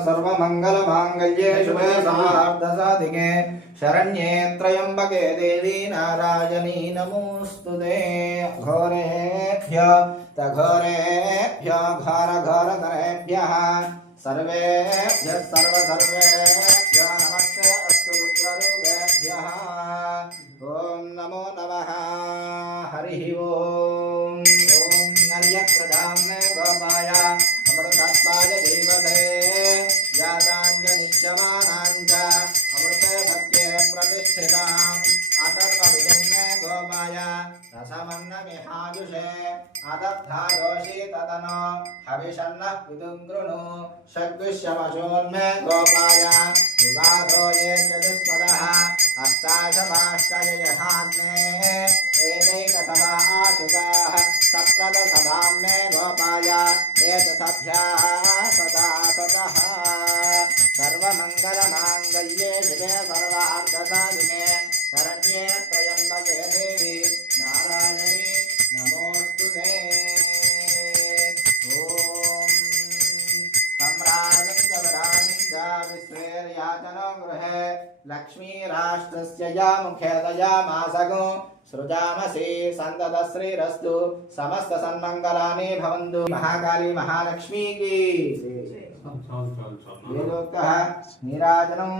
सर्वमंगलमांगल्ये शुभे सर्वार्थसाधिके शरण्ये त्र्यंबके देवी नारायणी नमोस्तुते। घोरेभ्यो तघोरेभ्यो घोरघोरतरेभ्यः सर्वेभ्यः सर्वेभ्यो नमस्ते अस्तु रुद्ररूपेभ्यः। ओम नमो नमः। हरि ओम। ओम नर्यप्रधाम्ने गोपाय अमृतत्वाय देवते यादाञ्जनिष्यमानाञ्च अमृते सत्ये प्रतिष्ठिताम् अतर्वविजन्मे गोपाय रसमन्नमिहायुषे अदब्धायोषि ततनो हविषन्नः पितुङ्गृणु षड्विश्यमशोन्मे गोपाय विवादो ये चतुष्पदः अष्टाशमाष्टयहाग्ने एतैकसभा आशुकाः सप्रदसभां मे गोपाय एतसभ्याः सदा ततः सर्वमङ्गलमाङ्गल्ये शिवे सर्वार्थसाधिके शरण्ये त्र्यम्बके देवी नारायणी नमोस्तुते। ॐ सम्राजन्तवरानिन्दा विश्वेर्याचनो गृहे लक्ष्मीराष्ट्रस्य या मुखेदयामासगो सृजामसि सन्ततश्रीरस्तु समस्त सन्मङ्गलानि भवन्तु। महाकाली महालक्ष्मी की। ये लोग नीराजनम